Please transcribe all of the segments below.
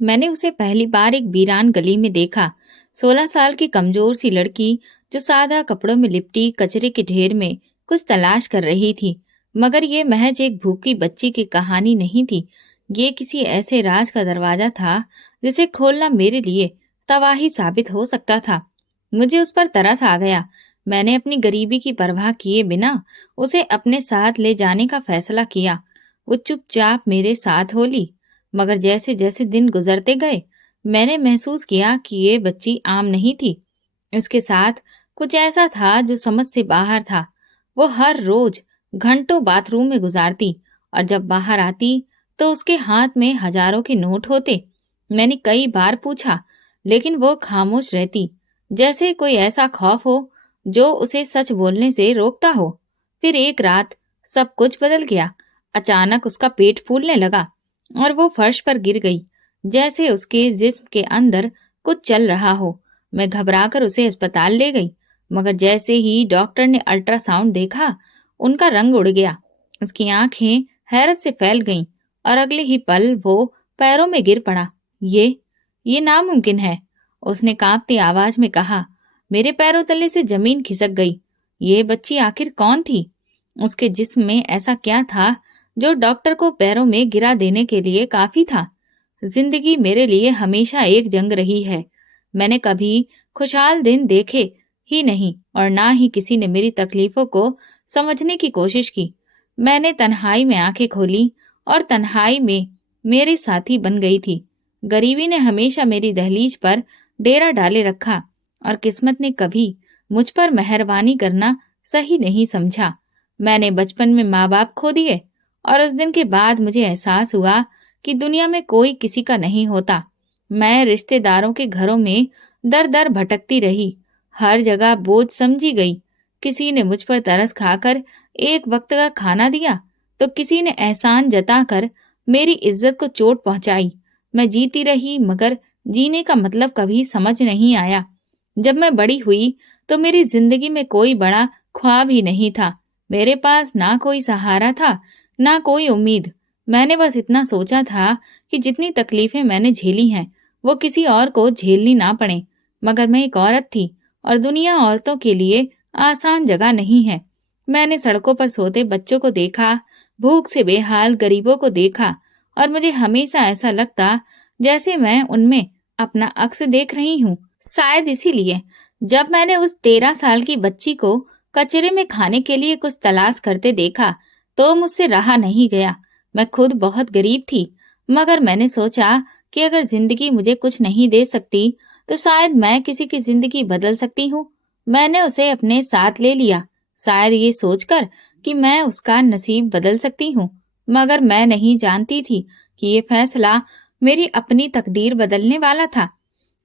मैंने उसे पहली बार एक वीरान गली में देखा। 16 साल की कमजोर सी लड़की जो सादा कपड़ों में लिपटी कचरे के ढेर में कुछ तलाश कर रही थी। मगर ये महज एक भूखी बच्ची की कहानी नहीं थी। ये किसी ऐसे राज का दरवाजा था जिसे खोलना मेरे लिए तबाही साबित हो सकता था। मुझे उस पर तरस आ गया। मैंने अपनी गरीबी की परवाह किए बिना उसे अपने साथ ले जाने का फैसला किया। वो चुपचाप मेरे साथ हो ली। मगर जैसे जैसे दिन गुजरते गए, मैंने महसूस किया कि ये बच्ची आम नहीं थी। इसके साथ कुछ ऐसा था जो समझ से बाहर था। वो हर रोज घंटों बाथरूम में गुजारती और जब बाहर आती तो उसके हाथ में हजारों के नोट होते। मैंने कई बार पूछा, लेकिन वो खामोश रहती, जैसे कोई ऐसा खौफ हो जो उसे सच बोलने से रोकता हो। फिर एक रात सब कुछ बदल गया। अचानक उसका पेट फूलने लगा और वो फर्श पर गिर गई, जैसे उसके जिस्म के अंदर कुछ चल रहा हो। मैं घबराकर उसे अस्पताल ले गई, मगर जैसे ही डॉक्टर ने अल्ट्रासाउंड देखा, उनका रंग उड़ गया। उसकी आंखें हैरत से फैल गईं और अगले ही पल वो पैरों में गिर पड़ा। ये नामुमकिन है, उसने कांपती आवाज में कहा। मेरे पैरों तले से जमीन खिसक गई। ये बच्ची आखिर कौन थी? उसके जिस्म में ऐसा क्या था जो डॉक्टर को पैरों में गिरा देने के लिए काफी था? जिंदगी मेरे लिए हमेशा एक जंग रही है। मैंने कभी खुशहाल दिन देखे ही नहीं और ना ही किसी ने मेरी तकलीफों को समझने की कोशिश की। मैंने तन्हाई में आंखें खोली और तन्हाई में मेरे साथी बन गई थी। गरीबी ने हमेशा मेरी दहलीज पर डेरा डाले रखा और किस्मत ने कभी मुझ पर मेहरबानी करना सही नहीं समझा। मैंने बचपन में माँ बाप खो दिए और उस दिन के बाद मुझे एहसास हुआ कि दुनिया में कोई किसी का नहीं होता। मैं रिश्तेदारों के घरों में दर दर भटकती रही, हर जगह बोझ समझी गई। किसी ने मुझ पर तरस खाकर एक वक्त का खाना दिया, तो किसी ने एहसान जताकर मेरी इज्जत को चोट पहुंचाई। मैं जीती रही, मगर जीने का मतलब कभी समझ नहीं आया। जब मैं बड़ी हुई तो मेरी जिंदगी में कोई बड़ा ख्वाब ही नहीं था। मेरे पास ना कोई सहारा था, ना कोई उम्मीद। मैंने बस इतना सोचा था कि जितनी तकलीफें मैंने झेली हैं, वो किसी और को झेलनी ना पड़े। मगर मैं एक औरत थी और दुनिया औरतों के लिए आसान जगह नहीं है। मैंने सड़कों पर सोते बच्चों को देखा, भूख से बेहाल गरीबों को देखा और मुझे हमेशा ऐसा लगता जैसे मैं उनमें अपना अक्स देख रही हूँ। शायद इसीलिए जब मैंने उस 13 साल की बच्ची को कचरे में खाने के लिए कुछ तलाश करते देखा, तो मुझसे रहा नहीं गया। मैं खुद बहुत गरीब थी, मगर मैंने सोचा कि अगर जिंदगी मुझे कुछ नहीं दे सकती, तो शायद मैं किसी की जिंदगी बदल सकती हूँ। मैंने उसे अपने साथ ले लिया, शायद ये सोचकर कि मैं उसका नसीब बदल सकती हूँ। मगर मैं नहीं जानती थी कि ये फैसला मेरी अपनी तकदीर बदलने वाला था।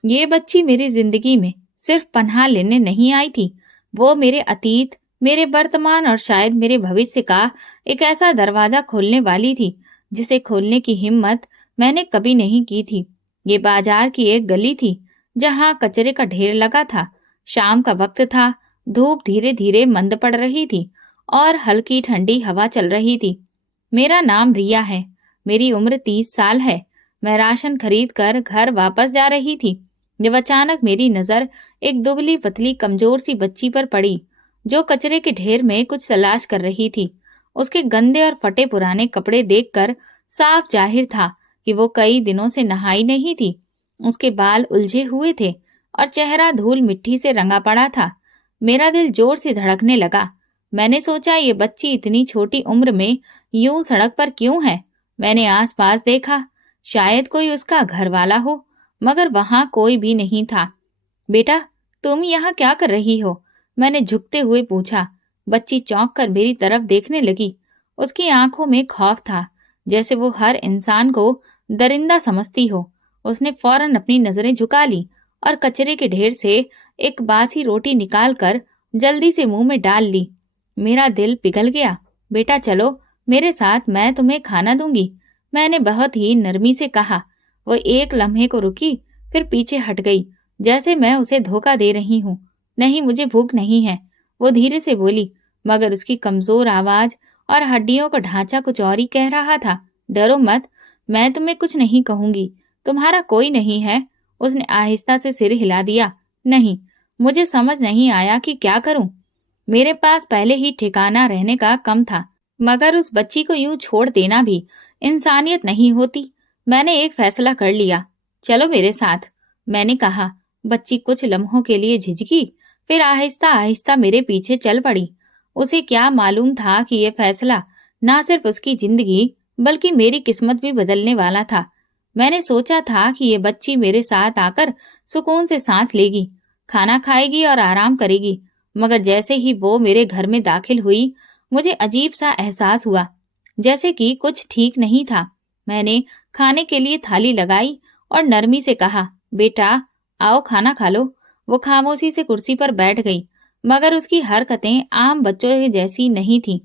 ये बच्ची मेरी जिंदगी में सिर्फ पनाह लेने नहीं आई थी, वो मेरे अतीत, मेरे वर्तमान और शायद मेरे भविष्य का एक ऐसा दरवाजा खोलने वाली थी जिसे खोलने की हिम्मत मैंने कभी नहीं की थी। ये बाजार की एक गली थी जहाँ कचरे का ढेर लगा था। शाम का वक्त था, धूप धीरे धीरे मंद पड़ रही थी और हल्की ठंडी हवा चल रही थी। मेरा नाम रिया है, मेरी उम्र 30 साल है। मैं राशन खरीद कर घर वापस जा रही थी जब अचानक मेरी नजर एक दुबली पतली कमजोर सी बच्ची पर पड़ी जो कचरे के ढेर में कुछ तलाश कर रही थी। उसके गंदे और फटे पुराने कपड़े देखकर साफ जाहिर था कि वो कई दिनों से नहाई नहीं थी। उसके बाल उलझे हुए थे और चेहरा धूल मिट्टी से रंगा पड़ा था। मेरा दिल जोर से धड़कने लगा। मैंने सोचा, ये बच्ची इतनी छोटी उम्र में यूं सड़क पर क्यों है? मैंने आसपास देखा, शायद कोई उसका घर वाला हो, मगर वहां कोई भी नहीं था। बेटा, तुम यहाँ क्या कर रही हो? मैंने झुकते हुए पूछा। बच्ची चौंक कर मेरी तरफ देखने लगी। उसकी आंखों में खौफ था, जैसे वो हर इंसान को दरिंदा समझती हो। उसने फौरन अपनी नजरें झुका ली और कचरे के ढेर से एक बासी रोटी निकालकर जल्दी से मुंह में डाल ली। मेरा दिल पिघल गया। बेटा चलो मेरे साथ, मैं तुम्हें खाना दूंगी, मैंने बहुत ही नरमी से कहा। वो एक लम्हे को रुकी, फिर पीछे हट गई, जैसे मैं उसे धोखा दे रही हूँ। नहीं, मुझे भूख नहीं है, वो धीरे से बोली, मगर उसकी कमजोर आवाज और हड्डियों का ढांचा कुछ और ही कह रहा था। डरो मत, मैं तुम्हें कुछ नहीं कहूंगी, तुम्हारा कोई नहीं है? उसने आहिस्ता से सिर हिला दिया। नहीं, मुझे समझ नहीं आया कि क्या करूं। मेरे पास पहले ही ठिकाना रहने का कम था, मगर उस बच्ची को यूं छोड़ देना भी इंसानियत नहीं होती। मैंने एक फैसला कर लिया। चलो मेरे साथ, मैंने कहा। बच्ची कुछ लम्हों के लिए झिझकी, फिर आहिस्ता आहिस्ता मेरे पीछे चल पड़ी। उसे क्या मालूम था कि यह फैसला ना सिर्फ उसकी जिंदगी बल्कि मेरी किस्मत भी बदलने वाला था। मैंने सोचा था कि ये बच्ची मेरे साथ आकर सुकून से सांस लेगी, खाना खाएगी और आराम करेगी, मगर जैसे ही वो मेरे घर में दाखिल हुई, मुझे अजीब सा एहसास हुआ, जैसे कि कुछ ठीक नहीं था। मैंने खाने के लिए थाली लगाई और नरमी से कहा, बेटा आओ खाना खा लो। वो खामोशी से कुर्सी पर बैठ गई, मगर उसकी हरकतें आम बच्चों के जैसी नहीं थी।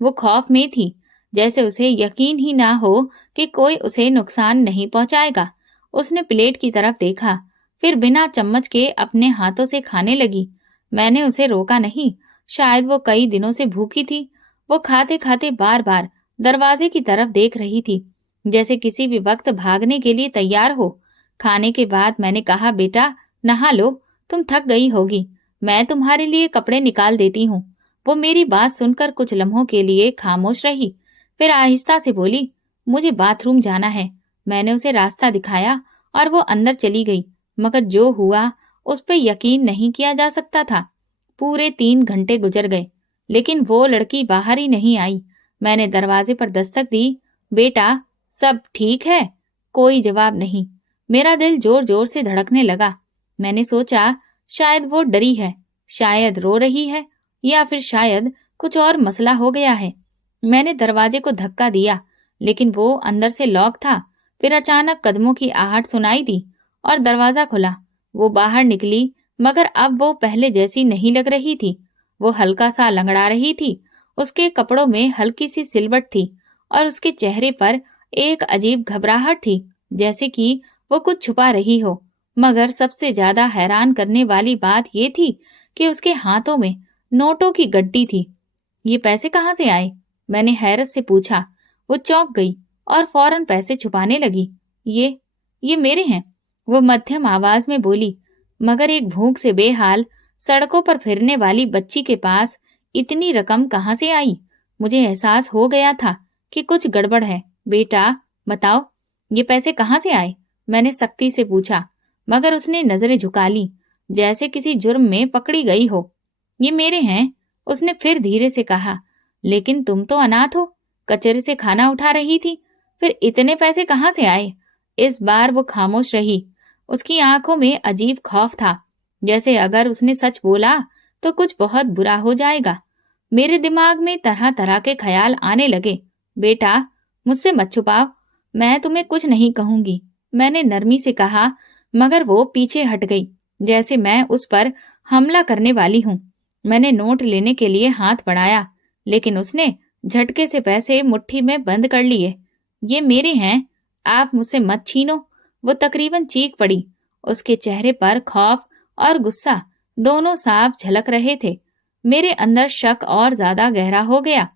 वो खौफ में थी, जैसे उसे यकीन ही ना हो कि कोई उसे नुकसान नहीं पहुंचाएगा। उसने प्लेट की तरफ देखा, फिर बिना चम्मच के अपने हाथों से खाने लगी। मैंने उसे रोका नहीं, शायद वो कई दिनों से भूखी थी। वो खाते खाते बार बार दरवाजे की तरफ देख रही थी, जैसे किसी भी वक्त भागने के लिए तैयार हो। खाने के बाद मैंने कहा, बेटा नहा लो, तुम थक गई होगी, मैं तुम्हारे लिए कपड़े निकाल देती हूँ। वो मेरी बात सुनकर कुछ लम्हों के लिए खामोश रही, फिर आहिस्ता से बोली, मुझे बाथरूम जाना है। मैंने उसे रास्ता दिखाया और वो अंदर चली गई, मगर जो हुआ उस पर यकीन नहीं किया जा सकता था। पूरे 3 घंटे गुजर गए, लेकिन वो लड़की बाहर ही नहीं आई। मैंने दरवाजे पर दस्तक दी, बेटा सब ठीक है? कोई जवाब नहीं। मेरा दिल जोर जोर से धड़कने लगा। मैंने सोचा, शायद वो डरी है, शायद रो रही है, या फिर शायद कुछ और मसला हो गया है। मैंने दरवाजे को धक्का दिया, लेकिन वो अंदर से लॉक था। फिर अचानक कदमों की आहट सुनाई दी और दरवाजा खुला। वो बाहर निकली, मगर अब वो पहले जैसी नहीं लग रही थी। वो हल्का सा लंगड़ा रही थी। उसके कपड़ों में हल्की सी सिलवट थी और उसके चेहरे पर एक अजीब घबराहट थी, जैसे कि वो कुछ छुपा रही हो। मगर सबसे ज्यादा हैरान करने वाली बात ये थी कि उसके हाथों में नोटों की गड्डी थी। ये पैसे कहाँ से आए? मैंने हैरत से पूछा। वो चौंक गई और फौरन पैसे छुपाने लगी। ये मेरे हैं, वो मध्यम आवाज में बोली। मगर एक भूख से बेहाल सड़कों पर फिरने वाली बच्ची के पास इतनी रकम कहाँ से आई? मुझे एहसास हो गया था कि कुछ गड़बड़ है। बेटा बताओ, ये पैसे कहाँ से आए? मैंने सख्ती से पूछा, मगर उसने नजरें झुका ली, जैसे किसी जुर्म में पकड़ी गई हो। ये मेरे हैं, उसने फिर धीरे से कहा। लेकिन तुम तो अनाथ हो, कचरे से खाना उठा रही थी, फिर इतने पैसे कहाँ से आए? इस बार वो खामोश रही। उसकी आंखों में अजीब खौफ था, जैसे अगर उसने सच बोला तो कुछ बहुत बुरा हो जाएगा। मेरे दिमाग में तरह तरह के ख्याल आने लगे। बेटा मुझसे मत छुपाओ, मैं तुम्हें कुछ नहीं कहूंगी, मैंने नरमी से कहा, मगर वो पीछे हट गई, जैसे मैं उस पर हमला करने वाली हूँ। मैंने नोट लेने के लिए हाथ बढ़ाया, लेकिन उसने झटके से पैसे मुट्ठी में बंद कर लिए। ये मेरे हैं, आप मुझसे मत छीनो, वो तकरीबन चीख पड़ी। उसके चेहरे पर खौफ और गुस्सा दोनों साफ झलक रहे थे। मेरे अंदर शक और ज्यादा गहरा हो गया।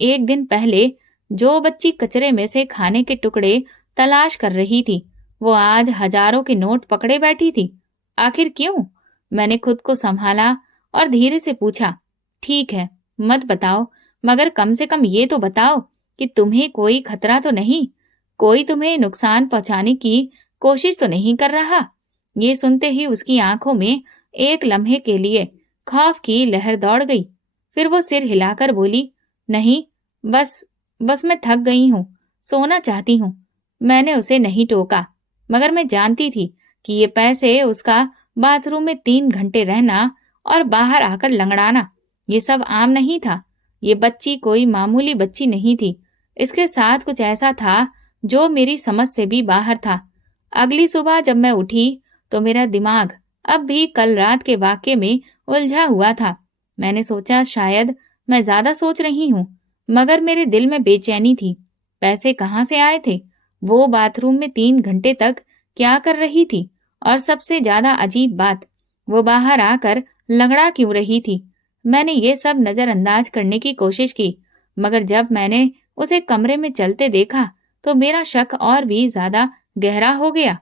एक दिन पहले जो बच्ची कचरे में से खाने के टुकड़े तलाश कर रही थी, वो आज हजारों के नोट पकड़े बैठी थी। आखिर क्यों? मैंने खुद को संभाला और धीरे से पूछा, ठीक है मत बताओ, मगर कम से कम ये तो बताओ कि तुम्हें कोई खतरा तो नहीं, कोई तुम्हें नुकसान पहुंचाने की कोशिश तो नहीं कर रहा? ये सुनते ही उसकी आंखों में एक लम्हे के लिए खौफ की लहर दौड़ गई। फिर वो सिर हिलाकर बोली, नहीं, बस बस मैं थक गई हूँ, सोना चाहती हूँ। मैंने उसे नहीं टोका, मगर मैं जानती थी कि ये पैसे, उसका बाथरूम में 3 घंटे रहना और बाहर आकर लंगड़ाना, ये सब आम नहीं था। ये बच्ची कोई मामूली बच्ची नहीं थी। इसके साथ कुछ ऐसा था जो मेरी समझ से भी बाहर था। अगली सुबह जब मैं उठी तो मेरा दिमाग अब भी कल रात के वाकये में उलझा हुआ था। मैंने सोचा शायद मैं ज्यादा सोच रही हूँ, मगर मेरे दिल में बेचैनी थी। पैसे कहाँ से आए थे? वो बाथरूम में 3 घंटे तक क्या कर रही थी? और सबसे ज्यादा अजीब बात, वो बाहर आकर लंगड़ा क्यों रही थी? मैंने ये सब नजरअंदाज करने की कोशिश की, मगर जब मैंने उसे कमरे में चलते देखा तो मेरा शक और भी ज्यादा गहरा हो गया।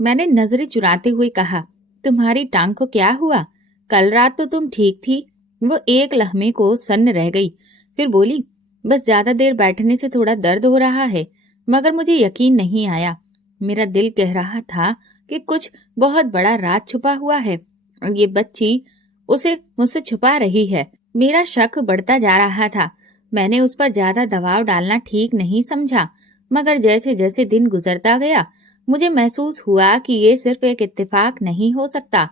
मैंने नजरें चुराते हुए कहा, तुम्हारी टांग को क्या हुआ? कल रात तो तुम ठीक थी। वो एक लम्हे को सन्न रह गई, फिर बोली, बस ज्यादा देर बैठने से थोड़ा दर्द हो रहा है। मगर मुझे यकीन नहीं आया। मेरा दिल कह रहा था कि कुछ बहुत बड़ा राज छुपा हुआ है और ये बच्ची उसे मुझसे छुपा रही है। मेरा शक बढ़ता जा रहा था। मैंने उस पर ज्यादा दबाव डालना ठीक नहीं समझा, मगर जैसे जैसे दिन गुजरता गया मुझे महसूस हुआ कि ये सिर्फ एक इत्तेफाक नहीं हो सकता।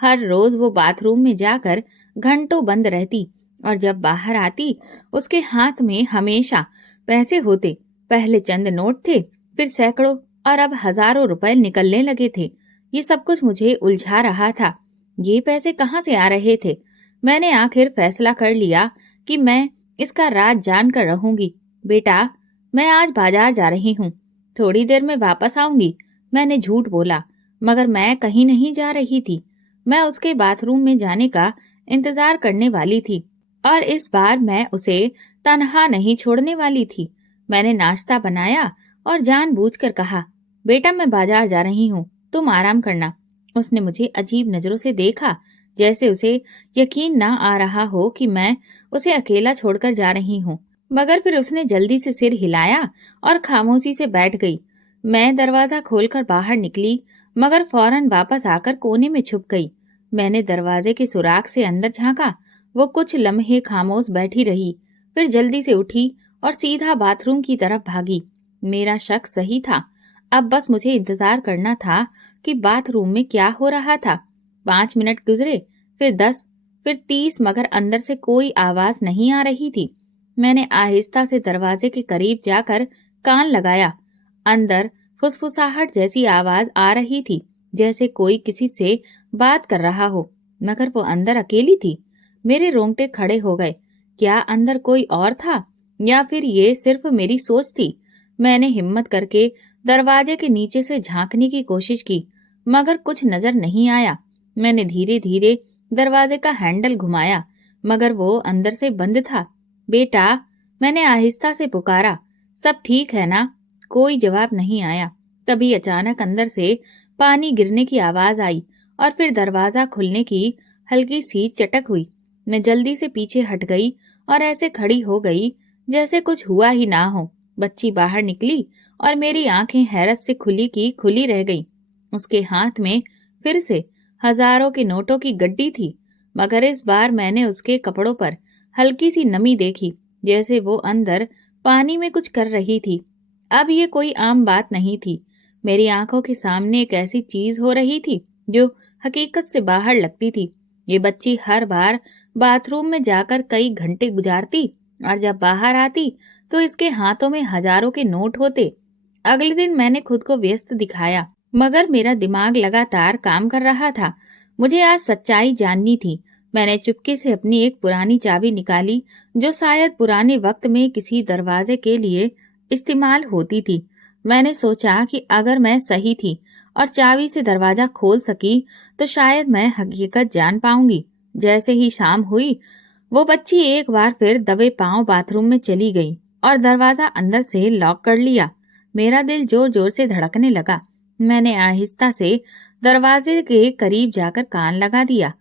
हर रोज वो बाथरूम में जाकर घंटों बंद रहती और जब बाहर आती उसके हाथ में हमेशा पैसे होते। पहले चंद नोट थे, फिर सैकड़ों और अब हजारों रुपए निकलने लगे थे। ये सब कुछ मुझे उलझा रहा था। ये पैसे कहाँ से आ रहे थे? मैंने आखिर फैसला कर लिया कि मैं इसका राज जान कर रहूंगी। बेटा, मैं आज बाजार जा रही हूँ, थोड़ी देर में वापस आऊंगी। मैंने झूठ बोला, मगर मैं कहीं नहीं जा रही थी। मैं उसके बाथरूम में जाने का इंतजार करने वाली थी और इस बार मैं उसे तन्हा नहीं छोड़ने वाली थी। मैंने नाश्ता बनाया और जानबूझकर कहा, बेटा मैं बाजार जा रही हूँ, तुम आराम करना। उसने मुझे अजीब नजरों से देखा, जैसे उसे यकीन ना आ रहा हो कि मैं उसे अकेला छोड़कर जा रही हूँ। मगर फिर उसने जल्दी से सिर हिलाया और खामोशी से बैठ गई। मैं दरवाजा खोलकर बाहर निकली, मगर फौरन वापस आकर कोने में छुप गई। मैंने दरवाजे के सुराख से अंदर झांका। वो कुछ लम्हे खामोश बैठी रही, फिर जल्दी से उठी और सीधा बाथरूम की तरफ भागी। मेरा शक सही था। अब बस मुझे इंतजार करना था कि बाथरूम में क्या हो रहा था। 5 मिनट गुजरे, फिर 10, फिर 30, मगर अंदर से कोई आवाज नहीं आ रही थी। मैंने आहिस्ता से दरवाजे के करीब जाकर कान लगाया। अंदर फुसफुसाहट जैसी आवाज आ रही थी, जैसे कोई किसी से बात कर रहा हो, मगर वो अंदर अकेली थी। मेरे रोंगटे खड़े हो गए। क्या अंदर कोई और था या फिर ये सिर्फ मेरी सोच थी? मैंने हिम्मत करके दरवाजे के नीचे से झांकने की कोशिश की, मगर कुछ नजर नहीं आया। मैंने धीरे धीरे दरवाजे का हैंडल घुमाया, मगर वो अंदर से बंद था। बेटा, मैंने आहिस्ता से पुकारा, सब ठीक है ना? कोई जवाब नहीं आया। तभी अचानक अंदर से पानी गिरने की आवाज आई और फिर दरवाजा खुलने की हल्की सी चटक हुई। मैं जल्दी से पीछे हट गई और ऐसे खड़ी हो गई जैसे कुछ हुआ ही ना हो। बच्ची बाहर निकली और मेरी आंखें हैरत से खुली की खुली रह गईं। उसके हाथ में फिर से हजारों के नोटों की गड्डी थी, मगर इस बार मैंने उसके कपड़ों पर हल्की सी नमी देखी, जैसे वो अंदर पानी में कुछ कर रही थी। अब ये कोई आम बात नहीं थी। मेरी आंखों के सामने एक ऐसी चीज हो रही थी जो हकीकत से बाहर लगती थी। ये बच्ची हर बार बाथरूम में जाकर कई घंटे गुजारती और जब बाहर आती तो इसके हाथों में हजारों के नोट होते। अगले दिन मैंने खुद को व्यस्त दिखाया, मगर मेरा दिमाग लगातार काम कर रहा था। मुझे आज सच्चाई जाननी थी। मैंने चुपके से अपनी एक पुरानी चाबी निकाली, जो शायद पुराने वक्त में किसी दरवाजे के लिए इस्तेमाल होती थी। मैंने सोचा कि अगर मैं सही थी और चाबी से दरवाजा खोल सकी तो शायद मैं हकीकत जान पाऊंगी। जैसे ही शाम हुई, वो बच्ची एक बार फिर दबे पांव बाथरूम में चली गई और दरवाजा अंदर से लॉक कर लिया। मेरा दिल जोर जोर से धड़कने लगा। मैंने आहिस्ता से दरवाजे के करीब जाकर कान लगा दिया।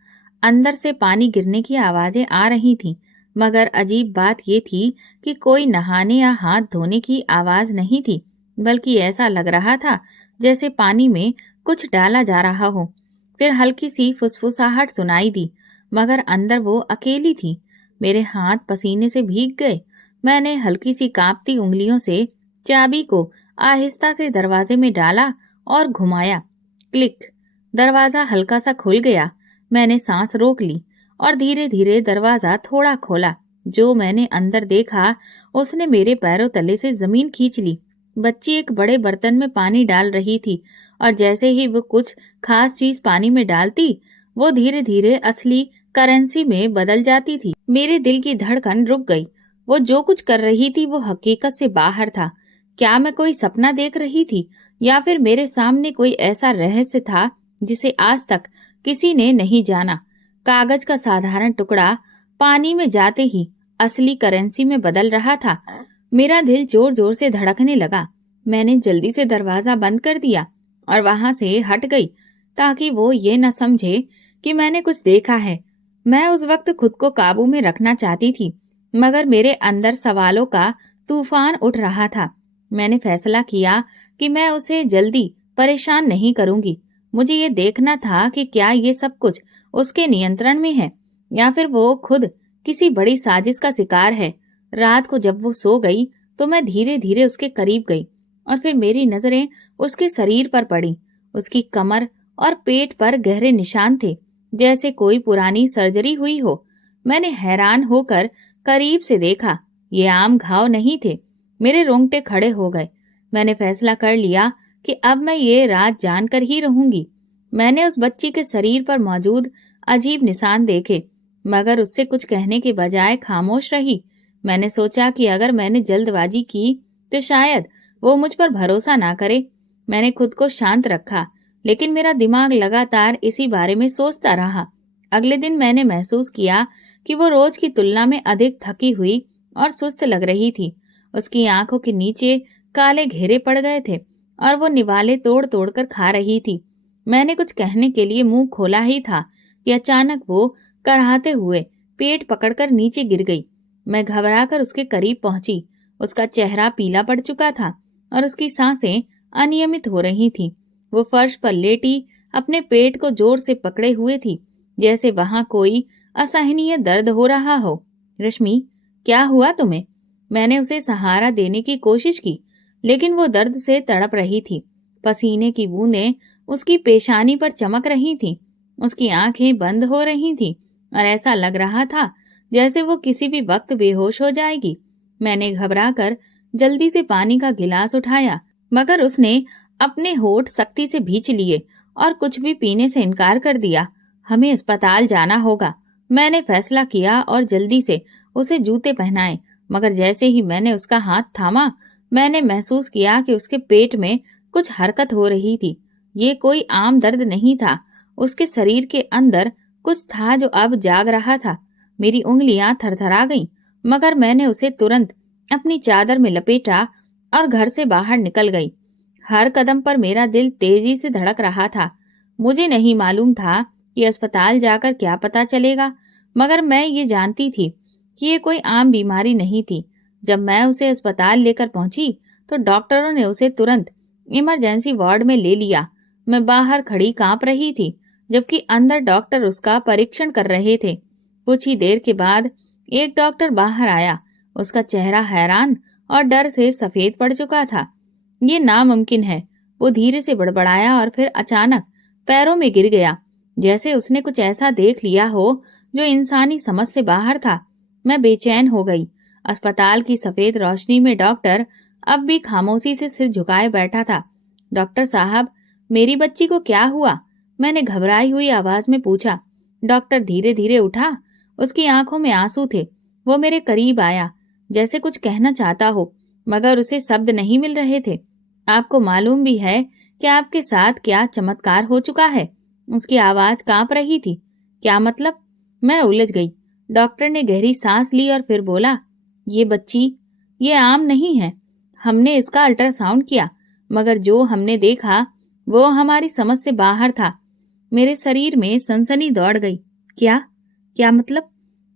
अंदर से पानी गिरने की आवाजें आ रही थीं, मगर अजीब बात ये थी कि कोई नहाने या हाथ धोने की आवाज नहीं थी, बल्कि ऐसा लग रहा था जैसे पानी में कुछ डाला जा रहा हो। फिर हल्की सी फुसफुसाहट सुनाई दी, मगर अंदर वो अकेली थी। मेरे हाथ पसीने से भीग गए। मैंने हल्की सी कांपती उंगलियों से चाबी को आहिस्ता से दरवाजे में डाला और घुमाया। क्लिक! दरवाजा हल्का सा खुल गया। मैंने सांस रोक ली और धीरे धीरे दरवाजा थोड़ा खोला। जो मैंने अंदर देखा उसने मेरे पैरों तले से जमीन खींच ली। बच्ची एक बड़े बर्तन में पानी डाल रही थी और जैसे ही वो कुछ खास चीज पानी में डालती, वो धीरे धीरे असली करेंसी में बदल जाती थी। मेरे दिल की धड़कन रुक गई। वो जो कुछ कर रही थी वो हकीकत से बाहर था। क्या मैं कोई सपना देख रही थी या फिर मेरे सामने कोई ऐसा रहस्य था जिसे आज तक किसी ने नहीं जाना? कागज का साधारण टुकड़ा पानी में जाते ही असली करेंसी में बदल रहा था। मेरा दिल जोर जोर से धड़कने लगा। मैंने जल्दी से दरवाजा बंद कर दिया और वहां से हट गई ताकि वो ये न समझे कि मैंने कुछ देखा है। मैं उस वक्त खुद को काबू में रखना चाहती थी, मगर मेरे अंदर सवालों का तूफान उठ रहा था। मैंने फैसला किया कि मैं उसे जल्दी परेशान नहीं करूंगी। मुझे ये देखना था कि क्या ये सब कुछ उसके नियंत्रण में है या फिर वो खुद किसी बड़ी साजिश का शिकार है। रात को जब वो सो गई तो मैं धीरे धीरे उसके करीब गई और फिर मेरी नजरें उसके शरीर पर पड़ी। उसकी कमर और पेट पर गहरे निशान थे, जैसे कोई पुरानी सर्जरी हुई हो। मैंने हैरान होकर करीब से देखा। ये आम घाव नहीं थे। मेरे रोंगटे खड़े हो गए। मैंने फैसला कर लिया कि अब मैं ये राज जानकर ही रहूंगी। मैंने उस बच्ची के शरीर पर मौजूद अजीब निशान देखे, मगर उससे कुछ कहने के बजाय खामोश रही। मैंने सोचा कि अगर मैंने जल्दबाजी की तो शायद वो मुझ पर भरोसा ना करे। मैंने खुद को शांत रखा, लेकिन मेरा दिमाग लगातार इसी बारे में सोचता रहा। अगले दिन मैंने महसूस किया कि वो रोज की तुलना में अधिक थकी हुई और सुस्त लग रही थी। उसकी आंखों के नीचे काले घेरे पड़ गए थे और वो निवाले तोड़ तोड़ कर खा रही थी। मैंने कुछ कहने के लिए मुंह खोला ही था कि अचानक वो कराहते हुए पेट पकड़कर नीचे गिर गई। मैं घबराकर उसके करीब पहुंची। उसका चेहरा पीला पड़ चुका था और उसकी सांसें अनियमित हो रही थीं। वो फर्श पर लेटी अपने पेट को जोर से पकड़े हुए थी, जैसे वहां कोई असहनीय दर्द हो रहा हो। रश्मि, क्या हुआ तुम्हें? मैंने उसे सहारा देने की कोशिश की, लेकिन वो दर्द से तड़प रही थी। पसीने की बूंदें उसकी पेशानी पर चमक रही थीं। उसकी आंखें बंद हो रही थीं और ऐसा लग रहा था जैसे वो किसी भी वक्त बेहोश हो जाएगी। मैंने घबराकर जल्दी से पानी का गिलास उठाया, मगर उसने अपने होठ सख्ती से भींच लिए और कुछ भी पीने से इनकार कर दिया। हमें अस्पताल जाना होगा, मैंने फैसला किया और जल्दी से उसे जूते पहनाए। मगर जैसे ही मैंने उसका हाथ थामा, मैंने महसूस किया कि उसके पेट में कुछ हरकत हो रही थी। ये कोई आम दर्द नहीं था। उसके शरीर के अंदर कुछ था जो अब जाग रहा था। मेरी उंगलियां थरथरा गईं, मगर मैंने उसे तुरंत अपनी चादर में लपेटा और घर से बाहर निकल गई। हर कदम पर मेरा दिल तेजी से धड़क रहा था। मुझे नहीं मालूम था कि अस्पताल जाकर क्या पता चलेगा, मगर मैं ये जानती थी कि ये कोई आम बीमारी नहीं थी। जब मैं उसे अस्पताल लेकर पहुंची तो डॉक्टरों ने उसे तुरंत इमरजेंसी वार्ड में ले लिया। मैं बाहर खड़ी कांप रही थी, जबकि अंदर डॉक्टर उसका परीक्षण कर रहे थे। कुछ ही देर के बाद एक डॉक्टर बाहर आया। उसका चेहरा हैरान और डर से सफेद पड़ चुका था। ये नामुमकिन है, वो धीरे से बड़बड़ाया और फिर अचानक पैरों में गिर गया, जैसे उसने कुछ ऐसा देख लिया हो जो इंसानी समझ से बाहर था। मैं बेचैन हो गई। अस्पताल की सफेद रोशनी में डॉक्टर अब भी खामोशी से सिर झुकाए बैठा था। डॉक्टर साहब, मेरी बच्ची को क्या हुआ? मैंने घबराई हुई आवाज में पूछा। डॉक्टर धीरे धीरे उठा। उसकी आंखों में आंसू थे। वो मेरे करीब आया, जैसे कुछ कहना चाहता हो, मगर उसे शब्द नहीं मिल रहे थे। आपको मालूम भी है कि आपके साथ क्या चमत्कार हो चुका है? उसकी आवाज कांप रही थी। क्या मतलब? मैं उलझ गई। डॉक्टर ने गहरी सांस ली और फिर बोला, ये बच्ची, ये आम नहीं है। हमने इसका अल्ट्रासाउंड किया, मगर जो हमने देखा वो हमारी समझ से बाहर था। मेरे शरीर में सनसनी दौड़ गई। क्या? क्या मतलब?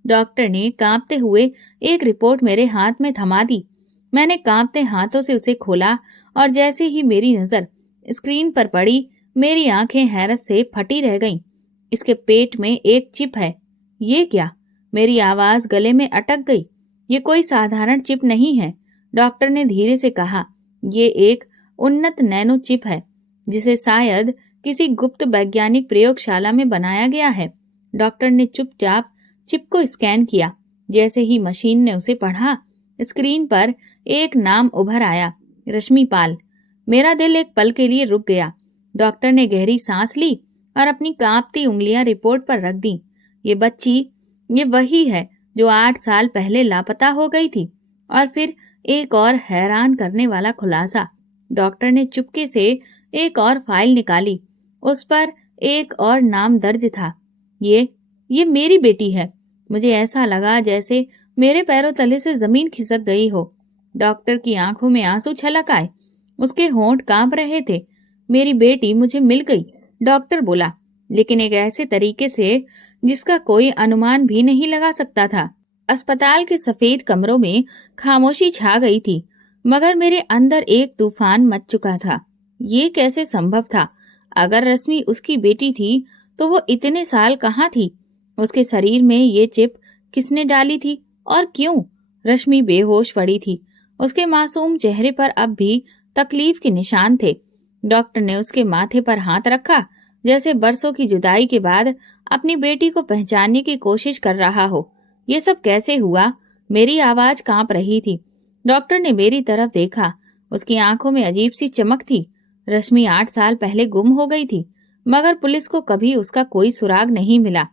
डॉक्टर ने कांपते हुए एक रिपोर्ट मेरे हाथ में थमा दी। मैंने कांपते हाथों से उसे खोला और जैसे ही मेरी नजर स्क्रीन पर पड़ी, मेरी आंखें हैरत से फटी रह गईं। इसके पेट में एक चिप है। ये क्या? मेरी आवाज गले में अटक गई। ये कोई साधारण चिप नहीं है, डॉक्टर ने धीरे से कहा। ये एक उन्नत नैनो चिप है, जिसे शायद किसी गुप्त वैज्ञानिक प्रयोगशाला में बनाया गया है। डॉक्टर ने चुपचाप चिप को स्कैन किया। जैसे ही मशीन ने उसे पढ़ा, स्क्रीन पर एक नाम उभर आया, रश्मि पाल। मेरा दिल एक पल के लिए रुक गया। डॉक्टर ने गहरी सांस ली और अपनी कांपती उंगलियां रिपोर्ट पर रख दी। ये बच्ची, ये वही है जो 8 साल पहले लापता हो गई थी। और फिर एक और हैरान करने वाला खुलासा। डॉक्टर ने चुपके से एक और फाइल निकाली। उस पर एक और नाम दर्ज था। ये मेरी बेटी है। मुझे ऐसा लगा जैसे मेरे पैरों तले से जमीन खिसक गई हो। डॉक्टर की आंखों में आंसू छलक आए। उसके होंठ कांप रहे थे। मेरी बेटी मुझे मिल गई, डॉक्टर बोला, लेकिन एक ऐसे तरीके से जिसका कोई अनुमान भी नहीं लगा सकता था। अस्पताल के सफेद कमरों में खामोशी छा गई थी, मगर मेरे अंदर एक तूफान मच चुका था। ये कैसे संभव था? अगर रश्मि उसकी बेटी थी तो वो इतने साल कहाँ थी? उसके शरीर में ये चिप किसने डाली थी और क्यों? रश्मि बेहोश पड़ी थी। उसके मासूम चेहरे पर अब भी तकलीफ के निशान थे। डॉक्टर ने उसके माथे पर हाथ रखा, जैसे बरसों की जुदाई के बाद अपनी बेटी को पहचानने की कोशिश कर रहा हो। ये सब कैसे हुआ? मेरी आवाज कांप रही थी। डॉक्टर ने मेरी तरफ देखा। उसकी आंखों में अजीब सी चमक थी। रश्मि 8 साल पहले गुम हो गई थी, मगर पुलिस को कभी उसका कोई सुराग नहीं मिला।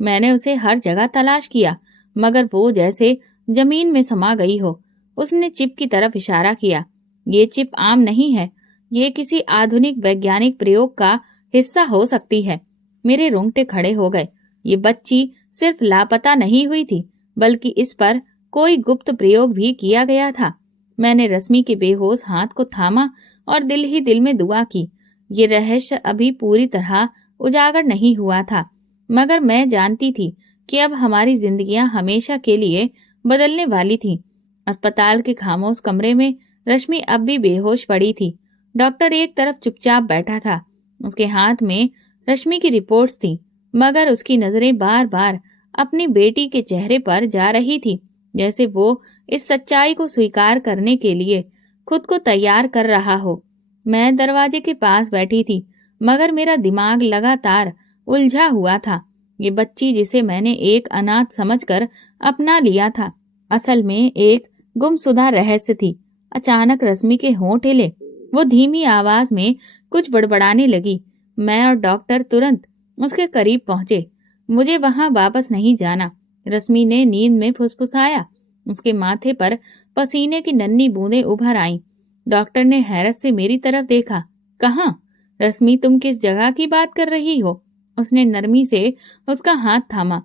मैंने उसे हर जगह तलाश किया, मगर वो जैसे जमीन में समा गई हो। उसने चिप की तरफ इशारा किया। ये चिप आम नहीं है, ये किसी आधुनिक वैज्ञानिक प्रयोग का हिस्सा हो सकती है। मेरे रोंगटे खड़े हो गए। ये बच्ची सिर्फ लापता नहीं हुई थी, बल्कि इस पर कोई गुप्त प्रयोग भी किया गया था। मैंने रश्मि के बेहोश हाथ को थामा और दिल ही दिल में दुआ की। ये रहस्य अभी पूरी तरह उजागर नहीं हुआ था, मगर मैं जानती थी कि अब हमारी जिंदगियां हमेशा के लिए बदलने वाली थीं। अस्पताल के खामोश कमरे में रश्मि अब भी बेहोश पड़ी थी। डॉक्टर एक तरफ चुपचाप बैठा था। उसके हाथ में रश्मि की रिपोर्ट्स थी, मगर उसकी नजरें बार बार अपनी बेटी के चेहरे पर जा रही थी, जैसे वो इस सच्चाई को स्वीकार करने के लिए खुद को तैयार कर रहा हो। मैं दरवाजे के पास बैठी थी, मगर मेरा दिमाग लगातार उलझा हुआ था। ये बच्ची जिसे मैंने एक अनाथ समझकर अपना लिया था, असल में एक गुमशुदा रहस्य थी। अचानक रश्मि के होंठ हिले। वो धीमी आवाज में कुछ बड़बड़ाने लगी। मैं और डॉक्टर तुरंत उसके करीब पहुंचे। मुझे वहां वापस नहीं जाना, रश्मि ने नींद में फुसफुसाया। उसके माथे पर पसीने की नन्ही बूंदें उभर आईं। डॉक्टर ने हैरत से मेरी तरफ देखा। कहाँ? रश्मि, तुम किस जगह की बात कर रही हो? उसने नरमी से उसका हाथ थामा,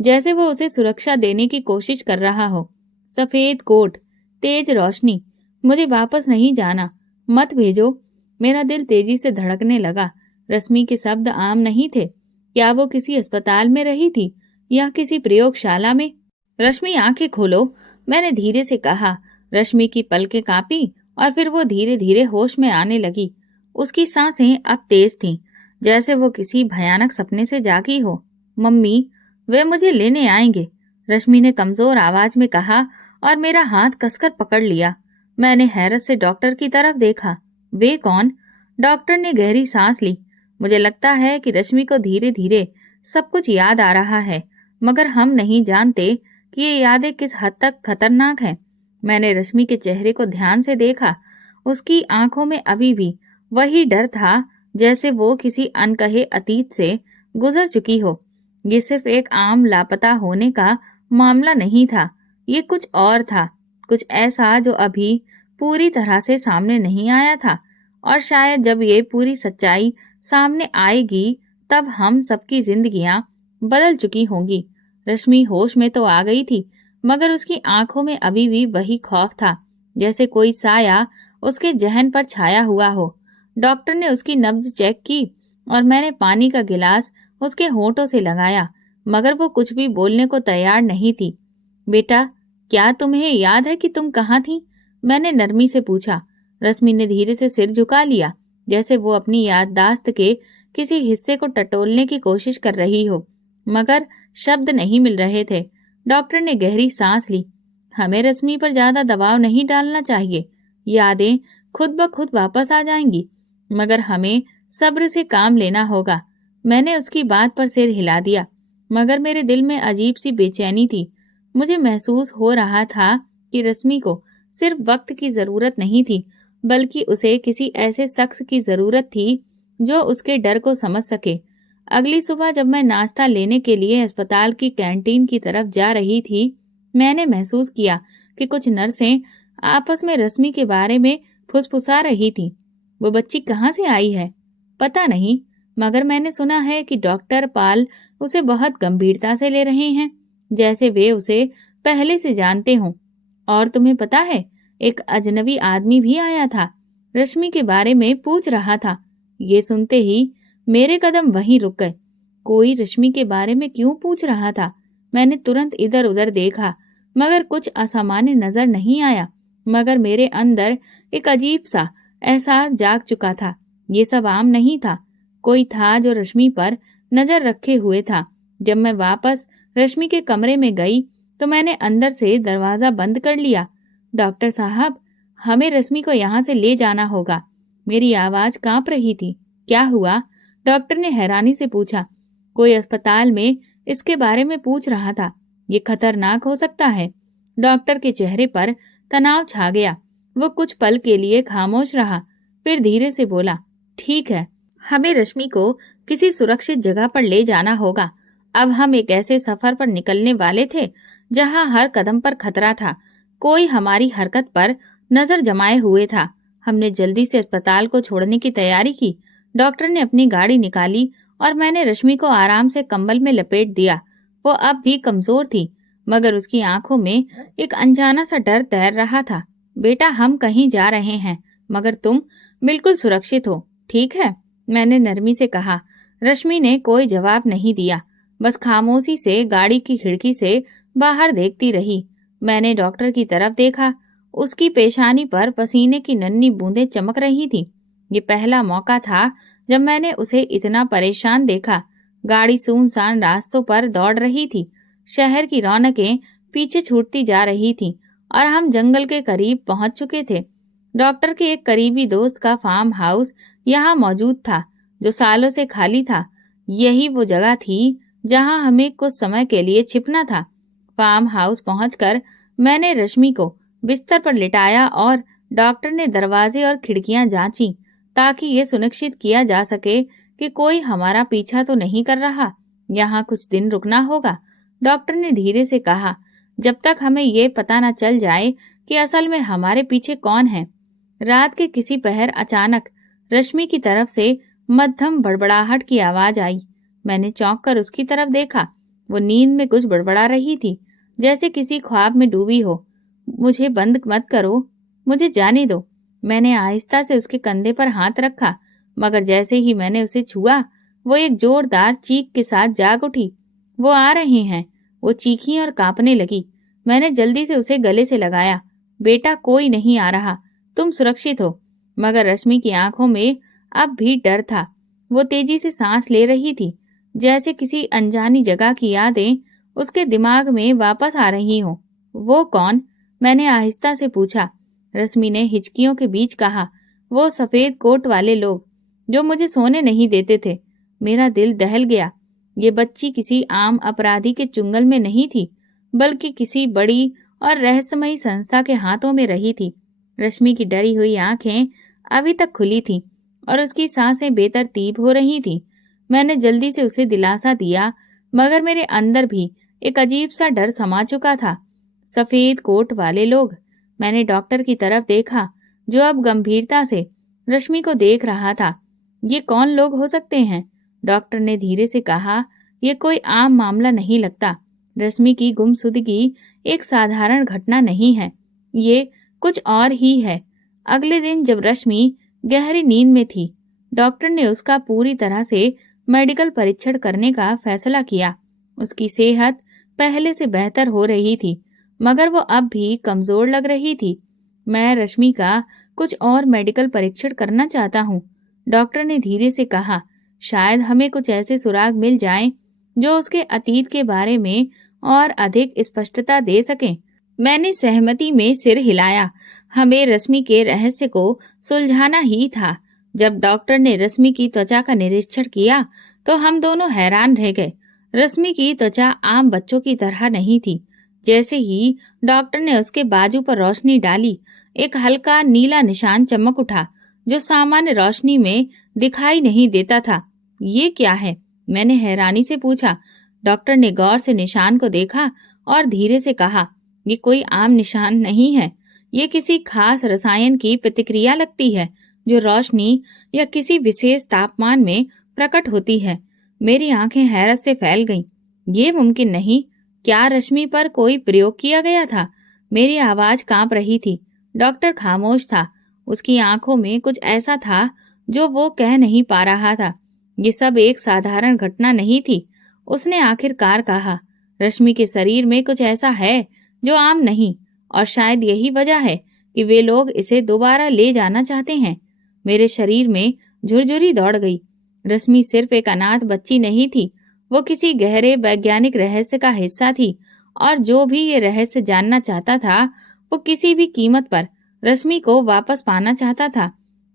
जैसे वो उसे सुरक्षा देने की कोशिश कर रहा हो। सफेद कोट, तेज रोशनी। मुझे वापस नहीं जाना, मत भेजो। मेरा दिल तेजी से धड़कने लगा। रश्मि के शब्द आम नहीं थे। क्या वो किसी अस्पताल में रही थी या किसी प्रयोगशाला में? रश्मि, आंखें खोलो, मैंने धीरे से कहा। रश्मि की पलकें कांपी और फिर वो धीरे धीरे होश में आने लगी। उसकी सांसें अब तेज थीं, जैसे वो किसी भयानक सपने से जागी हो। मम्मी, वे मुझे लेने आएंगे, रश्मि ने कमजोर आवाज में कहा और मेरा हाथ कसकर पकड़ लिया। मैंने हैरत से डॉक्टर की तरफ देखा। वे कौन? डॉक्टर ने गहरी सांस ली। मुझे लगता है कि रश्मि को धीरे धीरे सब कुछ याद आ रहा है, मगर हम नहीं जानते कि ये यादें किस हद तक खतरनाक हैं। मैंने रश्मि के चेहरे को ध्यान से देखा। उसकी आंखों में अभी भी वही डर था, जैसे वो किसी अनकहे अतीत से गुजर चुकी हो। ये सिर्फ एक आम लापता होने का मामला नहीं था, ये कुछ और था, कुछ ऐसा जो अभी पूरी तरह से सामने नहीं आया था। और शायद जब ये पूरी सच्चाई सामने आएगी, तब हम सबकी जिंदगियां बदल चुकी होंगी। रश्मि होश में तो आ गई थी, मगर उसकी आंखों में अभी भी वही खौफ था, जैसे कोई साया उसके जहन पर छाया हुआ हो। डॉक्टर ने उसकी नब्ज चेक की और मैंने पानी का गिलास उसके होंठों से लगाया, मगर वो कुछ भी बोलने को तैयार नहीं थी। बेटा, क्या तुम्हें याद है कि तुम कहाँ थी? मैंने नरमी से पूछा। रश्मि ने धीरे से सिर झुका लिया, जैसे वो अपनी याददाश्त के किसी हिस्से को टटोलने की कोशिश कर रही हो, मगर शब्द नहीं मिल रहे थे। डॉक्टर ने गहरी सांस ली। हमें रश्मि पर ज्यादा दबाव नहीं डालना चाहिए। यादें खुद ब खुद वापस आ जाएंगी, मगर हमें सब्र से काम लेना होगा। मैंने उसकी बात पर सिर हिला दिया, मगर मेरे दिल में अजीब सी बेचैनी थी। मुझे महसूस हो रहा था कि रश्मि को सिर्फ वक्त की जरूरत नहीं थी, बल्कि उसे किसी ऐसे शख्स की जरूरत थी जो उसके डर को समझ सके। अगली सुबह जब मैं नाश्ता लेने के लिए अस्पताल की कैंटीन की तरफ जा रही थी, मैंने महसूस किया कि कुछ नर्सें आपस में रश्मि के बारे में फुसफुसा रही थीं। वो बच्ची कहाँ से आई है पता नहीं, मगर मैंने सुना है कि डॉक्टर पाल उसे बहुत गंभीरता से ले रहे हैं, जैसे वे उसे पहले से जानते हों। और तुम्हें पता है, एक अजनबी आदमी भी आया था। रश्मि के बारे में पूछ रहा था। ये सुनते ही मेरे कदम वहीं रुक गए। कोई रश्मि के बारे में क्यों पूछ रहा था? मैंने तुरंत इधर उधर देखा, मगर कुछ असामान्य नजर नहीं आया। मगर मेरे अंदर एक अजीब सा एहसास जाग चुका था। ये सब आम नहीं था। कोई था जो रश्मि पर नजर रखे हुए था। जब मैं वापस रश्मि के कमरे में गई तो मैंने अंदर से दरवाजा बंद कर लिया। डॉक्टर साहब, हमें रश्मि को यहाँ से ले जाना होगा। मेरी आवाज कांप रही थी। क्या हुआ? डॉक्टर ने हैरानी से पूछा। कोई अस्पताल में इसके बारे में पूछ रहा था। ये खतरनाक हो सकता है। डॉक्टर के चेहरे पर तनाव छा गया। वो कुछ पल के लिए खामोश रहा, फिर धीरे से बोला, ठीक है, हमें रश्मि को किसी सुरक्षित जगह पर ले जाना होगा। अब हम एक ऐसे सफर पर निकलने वाले थे जहां हर कदम पर खतरा था। कोई हमारी हरकत पर नजर जमाए हुए था। हमने जल्दी से अस्पताल को छोड़ने की तैयारी की। डॉक्टर ने अपनी गाड़ी निकाली और मैंने रश्मि को आराम से कंबल में लपेट दिया। वो अब भी कमजोर थी, मगर उसकी आंखों में एक अनजाना सा डर तैर रहा था। बेटा, हम कहीं जा रहे हैं, मगर तुम बिल्कुल सुरक्षित हो, ठीक है? मैंने नरमी से कहा। रश्मि ने कोई जवाब नहीं दिया, बस खामोशी से गाड़ी की खिड़की से बाहर देखती रही। मैंने डॉक्टर की तरफ देखा। उसकी पेशानी पर पसीने की नन्ही बूंदें चमक रही थी। ये पहला मौका था जब मैंने उसे इतना परेशान देखा। गाड़ी सुनसान रास्तों पर दौड़ रही थी। शहर की रौनकें पीछे छूटती जा रही थीं और हम जंगल के करीब पहुंच चुके थे। डॉक्टर के एक करीबी दोस्त का फार्म हाउस यहाँ मौजूद था, जो सालों से खाली था। यही वो जगह थी जहां हमें कुछ समय के लिए छिपना था। फार्म हाउस पहुंचकर मैंने रश्मि को बिस्तर पर लिटाया और डॉक्टर ने दरवाजे और खिड़कियां जांची, ताकि ये सुनिश्चित किया जा सके कि कोई हमारा पीछा तो नहीं कर रहा। यहाँ कुछ दिन रुकना होगा, डॉक्टर ने धीरे से कहा, जब तक हमें ये पता न चल जाए कि असल में हमारे पीछे कौन है। रात के किसी पहर अचानक रश्मि की तरफ से मध्यम बड़बड़ाहट की आवाज आई। मैंने चौंक कर उसकी तरफ देखा। वो नींद में कुछ बड़बड़ा रही थी, जैसे किसी ख्वाब में डूबी हो। मुझे बंद मत करो, मुझे जाने दो। मैंने आहिस्ता से उसके कंधे पर हाथ रखा, मगर जैसे ही मैंने उसे छुआ, वो एक जोरदार चीख के साथ जाग उठी। वो आ रहे हैं, वो चीखी और कांपने लगी। मैंने जल्दी से उसे गले से लगाया। बेटा, कोई नहीं आ रहा, तुम सुरक्षित हो। मगर रश्मि की आंखों में अब भी डर था। वो तेजी से सांस ले रही थी, जैसे किसी अनजानी जगह की यादें उसके दिमाग में वापस आ रही हों। वो कौन? मैंने आहिस्ता से पूछा। रश्मि ने हिचकियों के बीच कहा, वो सफेद कोट वाले लोग जो मुझे सोने नहीं देते थे। मेरा दिल दहल गया। ये बच्ची किसी आम अपराधी के चुंगल में नहीं थी, बल्कि किसी बड़ी और रहस्यमयी संस्था के हाथों में रही थी। रश्मि की डरी हुई आंखें अभी तक खुली थीं और उसकी सांसें बेतरतीब हो रही थीं। मैंने जल्दी से उसे दिलासा दिया, मगर मेरे अंदर भी एक अजीब सा डर समा चुका था। सफेद कोट वाले लोग। मैंने डॉक्टर की तरफ देखा, जो अब गंभीरता से रश्मि को देख रहा था। ये कौन लोग हो सकते हैं? डॉक्टर ने धीरे से कहा, यह कोई आम मामला नहीं लगता। रश्मि की गुमशुदगी एक साधारण घटना नहीं है, ये कुछ और ही है। अगले दिन जब रश्मि गहरी नींद में थी, डॉक्टर ने उसका पूरी तरह से मेडिकल परीक्षण करने का फैसला किया। उसकी सेहत पहले से बेहतर हो रही थी, मगर वो अब भी कमजोर लग रही थी। मैं रश्मि का कुछ और मेडिकल परीक्षण करना चाहता हूँ, डॉक्टर ने धीरे से कहा। शायद हमें कुछ ऐसे सुराग मिल जाएं जो उसके अतीत के बारे में और अधिक स्पष्टता दे सकें। मैंने सहमति में सिर हिलाया। हमें रश्मि के रहस्य को सुलझाना ही था। जब डॉक्टर ने रश्मि की त्वचा का निरीक्षण किया तो हम दोनों हैरान रह गए। रश्मि की त्वचा आम बच्चों की तरह नहीं थी। जैसे ही डॉक्टर ने उसके बाजू पर रोशनी डाली, एक हल्का नीला निशान चमक उठा, जो सामान्य रोशनी में दिखाई नहीं देता था। ये क्या है? मैंने हैरानी से पूछा। डॉक्टर ने गौर से निशान को देखा और धीरे से कहा, ये कोई आम निशान नहीं है। ये किसी खास रसायन की प्रतिक्रिया लगती है, जो रोशनी या किसी विशेष तापमान में प्रकट होती है। मेरी आंखें हैरत से फैल गईं। ये मुमकिन नहीं। क्या रश्मि पर कोई प्रयोग किया गया था? मेरी आवाज कांप रही थी। डॉक्टर खामोश था। उसकी आंखों में कुछ ऐसा था जो वो कह नहीं पा रहा था। ये सब एक साधारण घटना नहीं थी। उसने आखिरकार कहा, रश्मि के शरीर में कुछ ऐसा है जो आम नहीं, और शायद यही वजह है कि वे लोग इसे दोबारा ले जाना चाहते हैं। मेरे शरीर में झुरझुरी दौड़ गई। रश्मि सिर्फ एक अनाथ बच्ची नहीं थी, वो किसी गहरे वैज्ञानिक रहस्य का हिस्सा थी, और जो भी ये रहस्य जानना चाहता था वो किसी भी कीमत पर रश्मि को वापस पाना चाहता था।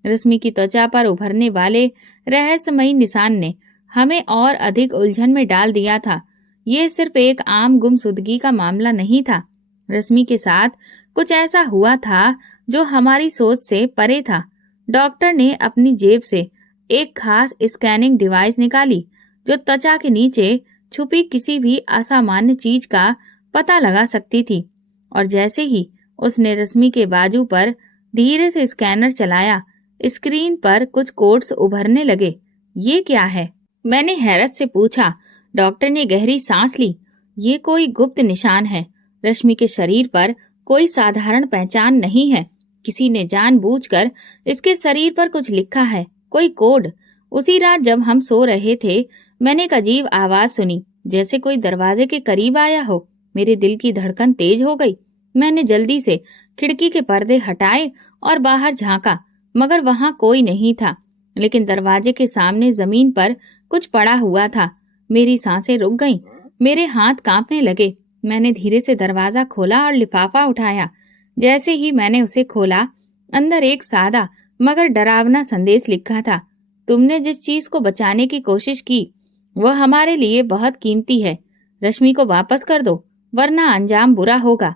रश्मि की त्वचा पर उभरने वाले रहस्यमयी निशान ने हमें और अधिक उलझन में डाल दिया था। ये सिर्फ एक आम गुमशुदगी का मामला नहीं था। रश्मि के साथ कुछ ऐसा हुआ था जो हमारी सोच से परे था। डॉक्टर ने अपनी जेब से एक खास स्कैनिंग डिवाइस निकाली जो त्वचा के नीचे छुपी किसी भी असामान्य चीज का पता लगा सकती थी, और जैसे ही उसने रश्मि के बाजू पर धीरे से स्कैनर चलाया, स्क्रीन पर कुछ कोड्स उभरने लगे। ये क्या है? मैंने हैरत से पूछा। डॉक्टर ने गहरी सांस ली। ये कोई गुप्त निशान है। रश्मि के शरीर पर कोई साधारण पहचान नहीं है। किसी ने जानबूझकर इसके शरीर पर कुछ लिखा है, कोई कोड। उसी रात जब हम सो रहे थे, मैंने एक अजीब आवाज सुनी, जैसे कोई दरवाजे के करीब आया हो। मेरे दिल की धड़कन तेज हो गई। मैंने जल्दी से खिड़की के पर्दे हटाए और बाहर झांका, मगर वहां कोई नहीं था। लेकिन दरवाजे के सामने जमीन पर कुछ पड़ा हुआ था। मेरी सांसें रुक गईं, मेरे हाथ कांपने लगे। मैंने धीरे से दरवाजा खोला और लिफाफा उठाया। जैसे ही मैंने उसे खोला, अंदर एक सादा मगर डरावना संदेश लिखा था। तुमने जिस चीज को बचाने की कोशिश की वह हमारे लिए बहुत कीमती है। रश्मि को वापस कर दो, वरना अंजाम बुरा होगा।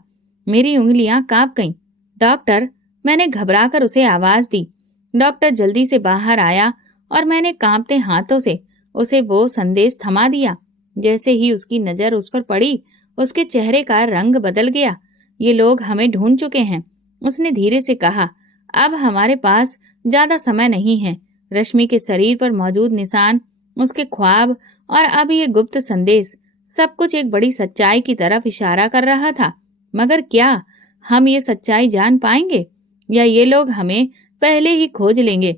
मेरी उंगलियां कांप गईं। डॉक्टर, मैंने घबराकर उसे आवाज दी। डॉक्टर जल्दी से बाहर आया और मैंने कांपते हाथों से उसे वो संदेश थमा दिया। जैसे ही उसकी नजर उस पर पड़ी, उसके चेहरे का रंग बदल गया। ये लोग हमें ढूंढ चुके हैं, उसने धीरे से कहा। अब हमारे पास ज्यादा समय नहीं है। रश्मि के शरीर पर मौजूद निशान, उसके ख्वाब और अब ये गुप्त संदेश, सब कुछ एक बड़ी सच्चाई की तरफ इशारा कर रहा था। मगर क्या हम ये सच्चाई जान पाएंगे, या ये लोग हमें पहले ही खोज लेंगे?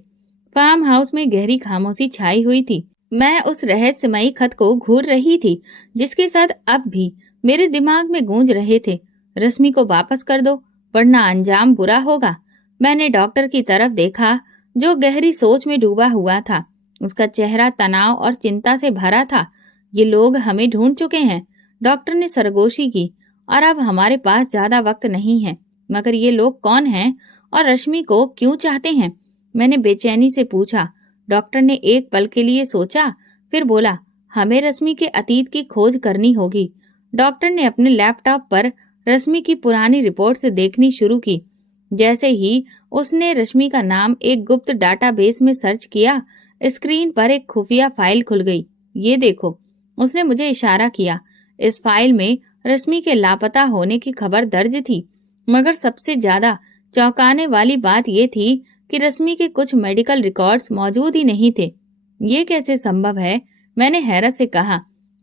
फार्म हाउस में गहरी खामोशी छाई हुई थी। मैं उस रहस्यमयी खत को घूर रही थी, जिसके साथ अब भी मेरे दिमाग में गूंज रहे थे, रश्मि को वापस कर दो, वरना अंजाम बुरा होगा। मैंने डॉक्टर की तरफ देखा, जो गहरी सोच में डूबा हुआ था। उसका चेहरा तनाव और चिंता से भरा था। ये लोग हमें ढूंढ चुके हैं, डॉक्टर ने सरगोशी की, और अब हमारे पास ज्यादा वक्त नहीं है। मगर ये लोग कौन हैं और रश्मि को क्यों चाहते हैं? मैंने बेचैनी से पूछा। डॉक्टर ने एक पल के लिए सोचा, फिर बोला, हमें रश्मि के अतीत की खोज करनी होगी। डॉक्टर ने अपने लैपटॉप पर रश्मि की पुरानी रिपोर्ट से देखनी शुरू की। जैसे ही उसने रश्मि का नाम एक गुप्त डाटाबेस में सर्च किया, स्क्रीन पर एक खुफिया फाइल खुल गई। ये देखो, उसने मुझे इशारा किया। इस फाइल में रश्मि के लापता होने की खबर दर्ज थी, मगर सबसे ज्यादा चौंकाने वाली बात ये थी कि रश्मि के कुछ मेडिकल रिकॉर्ड्स मौजूद ही नहीं थे। ये कैसे संभव है? मैंने हैरत से कहा।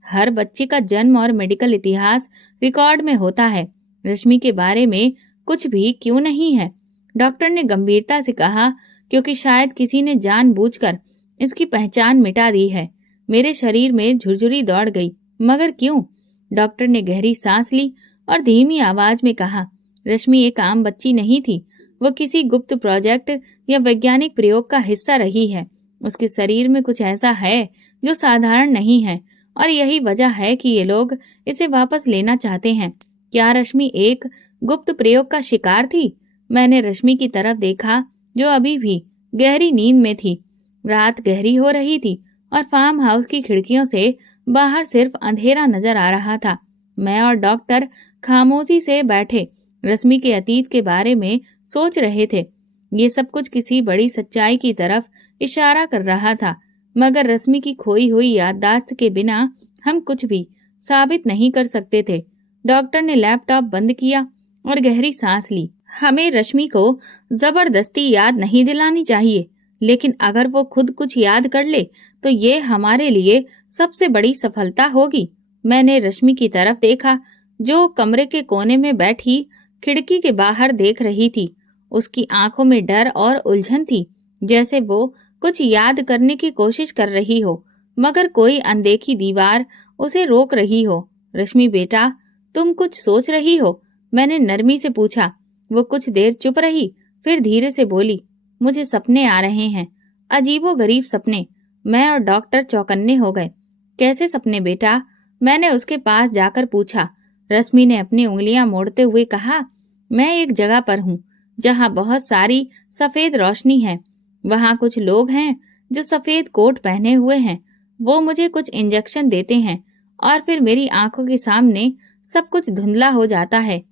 हर बच्चे का जन्म और मेडिकल इतिहास रिकॉर्ड में होता है, रश्मि के बारे में कुछ भी क्यों नहीं है? डॉक्टर ने गंभीरता से कहा, क्योंकि शायद किसी ने जानबूझकर इसकी पहचान मिटा दी है। मेरे शरीर में झुरझुरी दौड़ गई। मगर क्यों? डॉक्टर ने गहरी सांस ली और धीमी आवाज में कहा, रश्मि एक आम बच्ची नहीं थी, वो किसी गुप्त प्रोजेक्ट या वैज्ञानिक प्रयोग का हिस्सा रही है। उसके शरीर में कुछ ऐसा है जो साधारण नहीं है, और यही वजह है कि ये लोग इसे वापस लेना चाहते हैं। क्या रश्मि एक गुप्त प्रयोग का शिकार थी? मैंने रश्मि की तरफ देखा, जो अभी भी गहरी नींद में थी। रात गहरी हो रही थी और फार्म हाउस की खिड़कियों से बाहर सिर्फ अंधेरा नजर आ रहा था। मैं और डॉक्टर खामोशी से बैठे रश्मि के अतीत के बारे में सोच रहे थे। ये सब कुछ किसी बड़ी सच्चाई की तरफ इशारा कर रहा था, मगर रश्मि की खोई हुई याददाश्त के बिना हम कुछ भी साबित नहीं कर सकते थे। डॉक्टर ने लैपटॉप बंद किया और गहरी सांस ली। हमें रश्मि को जबरदस्ती याद नहीं दिलानी चाहिए, लेकिन अगर वो खुद कुछ याद कर ले तो ये हमारे लिए सबसे बड़ी सफलता होगी। मैंने रश्मि की तरफ देखा, जो कमरे के कोने में बैठी खिड़की के बाहर देख रही थी। उसकी आंखों में डर और उलझन थी, जैसे वो कुछ याद करने की कोशिश कर रही हो, मगर कोई अनदेखी दीवार उसे रोक रही हो। रश्मि बेटा, तुम कुछ सोच रही हो? मैंने नरमी से पूछा। वो कुछ देर चुप रही, फिर धीरे से बोली, मुझे सपने आ रहे हैं, अजीबोगरीब सपने। मैं और डॉक्टर चौकन्ने हो गए। कैसे सपने बेटा? मैंने उसके पास जाकर पूछा। रश्मि ने अपनी उंगलियां मोड़ते हुए कहा, मैं एक जगह पर हूँ जहाँ बहुत सारी सफेद रोशनी है। वहाँ कुछ लोग हैं जो सफेद कोट पहने हुए हैं। वो मुझे कुछ इंजेक्शन देते हैं और फिर मेरी आंखों के सामने सब कुछ धुंधला हो जाता है।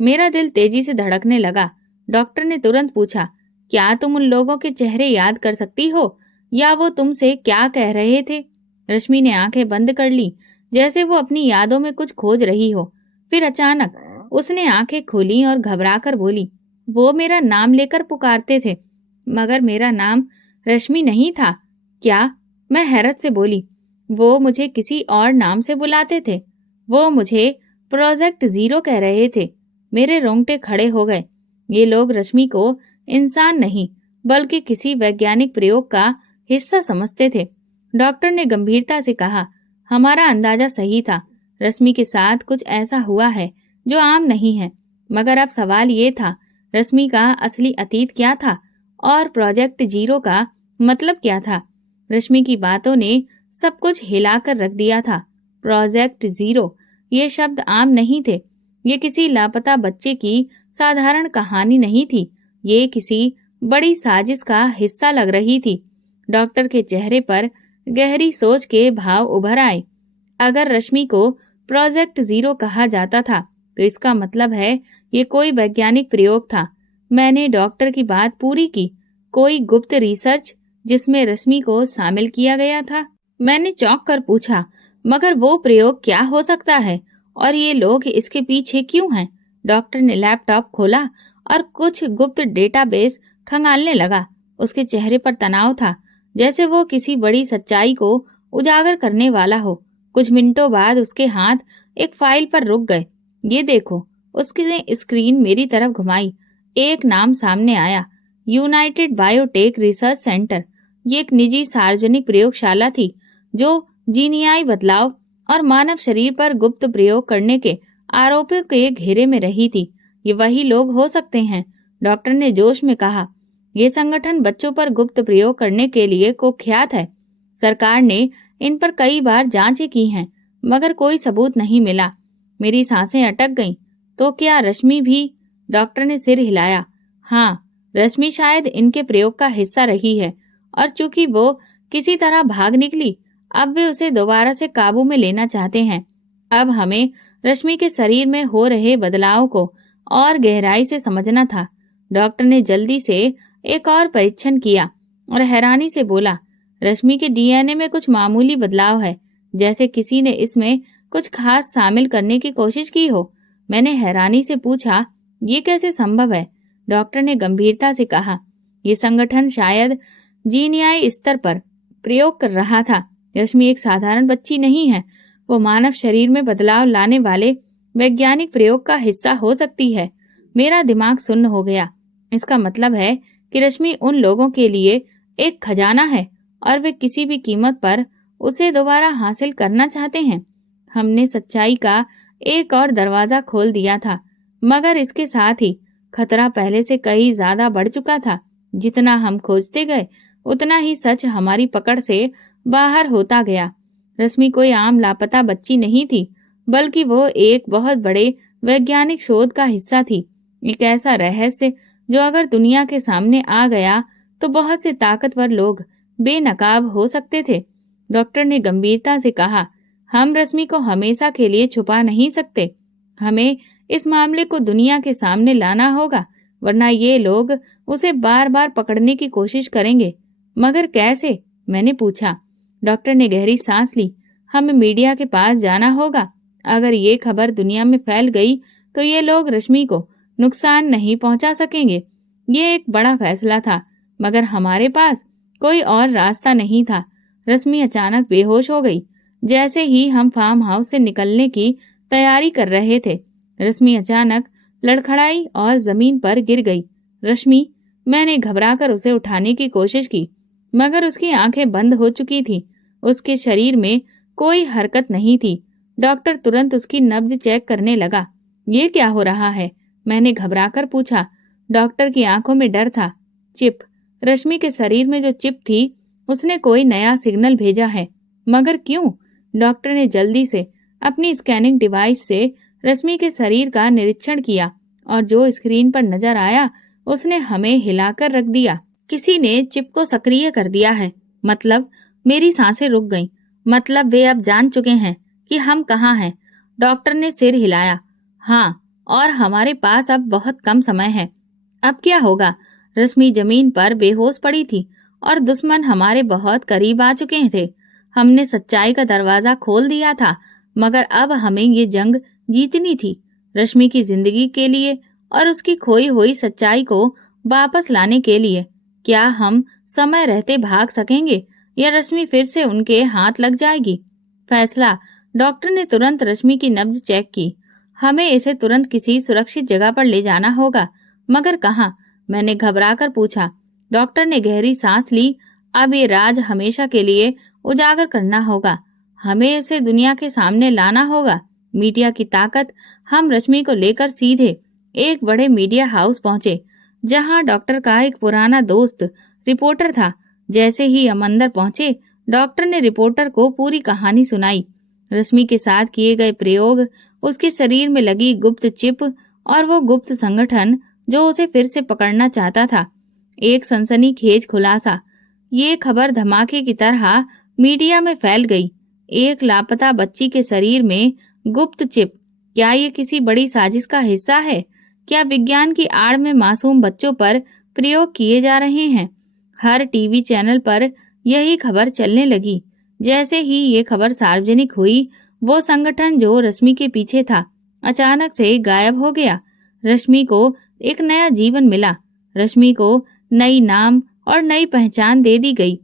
मेरा दिल तेजी से धड़कने लगा। डॉक्टर ने तुरंत पूछा, क्या तुम उन लोगों के चेहरे याद कर सकती हो या वो तुमसे क्या कह रहे थे? रश्मि ने आंखें बंद कर ली, जैसे वो अपनी यादों में कुछ खोज रही हो। फिर अचानक उसने आंखें खोली और घबराकर बोली, वो मेरा नाम लेकर पुकारते थे, मगर मेरा नाम रश्मि नहीं था। क्या? मैं हैरत से बोली। वो मुझे किसी और नाम से बुलाते थे। वो मुझे प्रोजेक्ट जीरो कह रहे थे। मेरे रोंगटे खड़े हो गए। ये लोग रश्मि को इंसान नहीं बल्कि किसी वैज्ञानिक प्रयोग का हिस्सा समझते थे। डॉक्टर ने गंभीरता से कहा, हमारा अंदाजा सही था। रश्मि के साथ कुछ ऐसा हुआ है जो आम नहीं है। मगर अब सवाल ये था, रश्मि का असली अतीत क्या था और प्रोजेक्ट जीरो का मतलब क्या था? रश्मि की बातों ने सब कुछ हिलाकर रख दिया था। प्रोजेक्ट जीरो, ये शब्द आम नहीं थे। ये किसी लापता बच्चे की साधारण कहानी नहीं थी। ये किसी बड़ी साजिश का हिस्सा लग रही थी। डॉक्टर के चेहरे पर गहरी सोच के भाव उभर आए। अगर रश्मि को प्रोजेक्ट जीरो कहा जाता था तो इसका मतलब है ये कोई वैज्ञानिक प्रयोग था। मैंने डॉक्टर की बात पूरी की। कोई गुप्त रिसर्च जिसमें रश्मि को शामिल किया गया था? मैंने चौंक कर पूछा, मगर वो प्रयोग क्या हो सकता है और ये लोग इसके पीछे क्यों हैं? डॉक्टर ने लैपटॉप खोला और कुछ गुप्त डेटाबेस खंगालने लगा। उसके चेहरे पर तनाव था, जैसे वो किसी बड़ी सच्चाई को उजागर करने वाला हो। कुछ मिनटों बाद उसके हाथ एक फाइल पर रुक गए। ये देखो, उसने स्क्रीन मेरी तरफ घुमाई। एक नाम सामने आया, यूनाइटेड बायोटेक रिसर्च सेंटर। ये एक निजी सार्वजनिक प्रयोगशाला थी जो जीनियाई बदलाव और मानव शरीर पर गुप्त प्रयोग करने के आरोपों के घेरे में रही थी। ये वही लोग हो सकते हैं, डॉक्टर ने जोश में कहा। ये संगठन बच्चों पर गुप्त प्रयोग करने के लिए कुख्यात है। सरकार ने इन पर कई बार जांचें की हैं, मगर कोई सबूत नहीं मिला। मेरी सांसें अटक गईं। तो क्या रश्मि भी? डॉक्टर ने सिर हिलाया। हाँ, रश्मि शायद इनके प्रयोग का हिस्सा रही है और चूंकि वो किसी तरह भाग निकली, अब वे उसे दोबारा से काबू में लेना चाहते हैं। अब हमें रश्मि के शरीर में हो रहे बदलाव को और गहराई से समझना था। डॉक्टर ने जल्दी से एक और परीक्षण किया और हैरानी से बोला, रश्मि के डीएनए में कुछ मामूली बदलाव है, जैसे किसी ने इसमें कुछ खास शामिल करने की कोशिश की हो। मैंने हैरानी से पूछा, ये कैसे संभव है? डॉक्टर ने गंभीरता से कहा, ये संगठन शायद जीनियाई स्तर पर प्रयोग कर रहा था। रश्मि एक साधारण बच्ची नहीं है। वो मानव शरीर में बदलाव लाने वाले वैज्ञानिक प्रयोग का हिस्सा हो सकती है। मेरा दिमाग सुन्न हो गया। इसका मतलब है कि रश्मि उन लोगों के लिए एक खजाना है और वे किसी भी कीमत पर उसे दोबारा हासिल करना चाहते हैं। हमने सच्चाई का एक और दरवाजा खोल दिया था, मगर इसके साथ ही खतरा पहले से कहीं ज्यादा बढ़ चुका था। जितना हम खोजते गए, उतना ही सच हमारी पकड़ से बाहर होता गया। रश्मि कोई आम लापता बच्ची नहीं थी, बल्कि वो एक बहुत बड़े वैज्ञानिक शोध का हिस्सा थी। एक ऐसा रहस्य जो अगर दुनिया के सामने आ गया तो बहुत से ताकतवर लोग बेनकाब हो सकते थे। डॉक्टर ने गंभीरता से कहा, हम रश्मि को हमेशा के लिए छुपा नहीं सकते। हमें इस मामले को दुनिया के सामने लाना होगा, वरना ये लोग उसे बार बार पकड़ने की कोशिश करेंगे। मगर कैसे? मैंने पूछा। डॉक्टर ने गहरी सांस ली। हमें मीडिया के पास जाना होगा। अगर ये खबर दुनिया में फैल गई तो ये लोग रश्मि को नुकसान नहीं पहुंचा सकेंगे। ये एक बड़ा फैसला था, मगर हमारे पास कोई और रास्ता नहीं था। रश्मि अचानक बेहोश हो गई। जैसे ही हम फार्म हाउस से निकलने की तैयारी कर रहे थे, रश्मि अचानक लड़खड़ाई और जमीन पर गिर गई। रश्मि, मैंने घबराकर उसे उठाने की कोशिश की, मगर उसकी आंखें बंद हो चुकी थी। उसके शरीर में कोई हरकत नहीं थी। डॉक्टर तुरंत उसकी नब्ज चेक करने लगा। ये क्या हो रहा है? मैंने घबराकर पूछा। डॉक्टर की आंखों में डर था। चिप, रश्मि के शरीर में जो चिप थी, उसने कोई नया सिग्नल भेजा है। मगर क्यों? डॉक्टर ने जल्दी से अपनी स्कैनिंग डिवाइस से रश्मि के शरीर का निरीक्षण किया और जो स्क्रीन पर नजर आया उसने हमें हिलाकर रख दिया। किसी ने चिप को सक्रिय कर दिया है। मतलब? मेरी सांसें रुक गईं। मतलब वे अब जान चुके हैं कि हम कहाँ हैं। डॉक्टर ने सिर हिलाया। हाँ, और हमारे पास अब बहुत कम समय है। अब क्या होगा? रश्मि जमीन पर बेहोश पड़ी थी और दुश्मन हमारे बहुत करीब आ चुके थे। हमने सच्चाई का दरवाजा खोल दिया था, मगर अब हमें ये जंग जीतनी थी, रश्मि की जिंदगी के लिए और उसकी खोई हुई सच्चाई को वापस लाने के लिए। क्या हम समय रहते भाग सकेंगे या रश्मि फिर से उनके हाथ लग जाएगी? फैसला। डॉक्टर ने तुरंत रश्मि की नब्ज चेक की। हमें इसे तुरंत किसी सुरक्षित जगह पर ले जाना होगा। मगर कहाँ? मैंने घबराकर पूछा। डॉक्टर ने गहरी सांस ली। अब ये राज हमेशा के लिए उजागर करना होगा। हमें इसे दुनिया के सामने लाना होगा। मीडिया की ताकत। हम रश्मि को लेकर सीधे एक बड़े मीडिया हाउस पहुंचे, जहां डॉक्टर का एक पुराना दोस्त रिपोर्टर था। जैसे ही हम अंदर पहुंचे, डॉक्टर ने रिपोर्टर को पूरी कहानी सुनाई। रश्मि के साथ किए गए प्रयोग, उसके शरीर में लगी गुप्त चिप और वो गुप्त संगठन जो उसे फिर से पकड़ना चाहता था। एक सनसनीखेज खुलासा। ये खबर धमाके की तरह मीडिया में फैल गई। एक लापता बच्ची के शरीर में गुप्त चिप। क्या ये किसी बड़ी साजिश का हिस्सा है? क्या विज्ञान की आड़ में मासूम बच्चों पर प्रयोग किए जा रहे हैं? हर टीवी चैनल पर यही खबर चलने लगी। जैसे ही ये खबर सार्वजनिक हुई, वो संगठन जो रश्मि के पीछे था, अचानक से गायब हो गया। रश्मि को एक नया जीवन मिला। रश्मि को नई नाम और नई पहचान दे दी गई।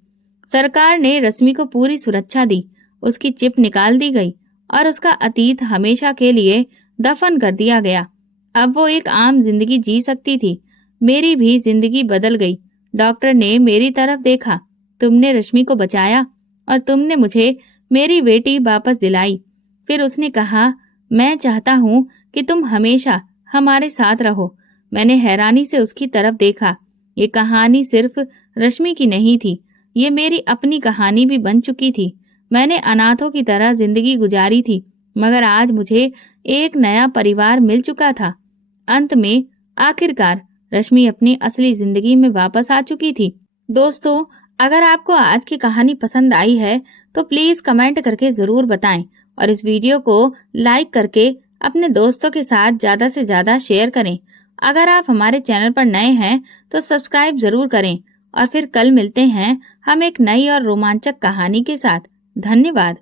सरकार ने रश्मि को पूरी सुरक्षा दी। उसकी चिप निकाल दी गई और उसका अतीत हमेशा के लिए दफन कर दिया गया। अब वो एक आम जिंदगी जी सकती थी। मेरी भी जिंदगी बदल गई। डॉक्टर ने मेरी तरफ देखा। तुमने रश्मि को बचाया और तुमने मुझे मेरी बेटी वापस दिलाई। फिर उसने कहा, मैं चाहता हूँ कि तुम हमेशा हमारे साथ रहो। मैंने हैरानी से उसकी तरफ देखा। ये कहानी सिर्फ रश्मि की नहीं थी, ये मेरी अपनी कहानी भी बन चुकी थी। मैंने अनाथों की तरह जिंदगी गुजारी थी, मगर आज मुझे एक नया परिवार मिल चुका था। अंत में आखिरकार रश्मि अपनी असली जिंदगी में वापस आ चुकी थी। दोस्तों, अगर आपको आज की कहानी पसंद आई है तो प्लीज कमेंट करके जरूर बताएं और इस वीडियो को लाइक करके अपने दोस्तों के साथ ज्यादा से ज्यादा शेयर करें। अगर आप हमारे चैनल पर नए हैं तो सब्सक्राइब जरूर करें और फिर कल मिलते हैं हम एक नई और रोमांचक कहानी के साथ। धन्यवाद।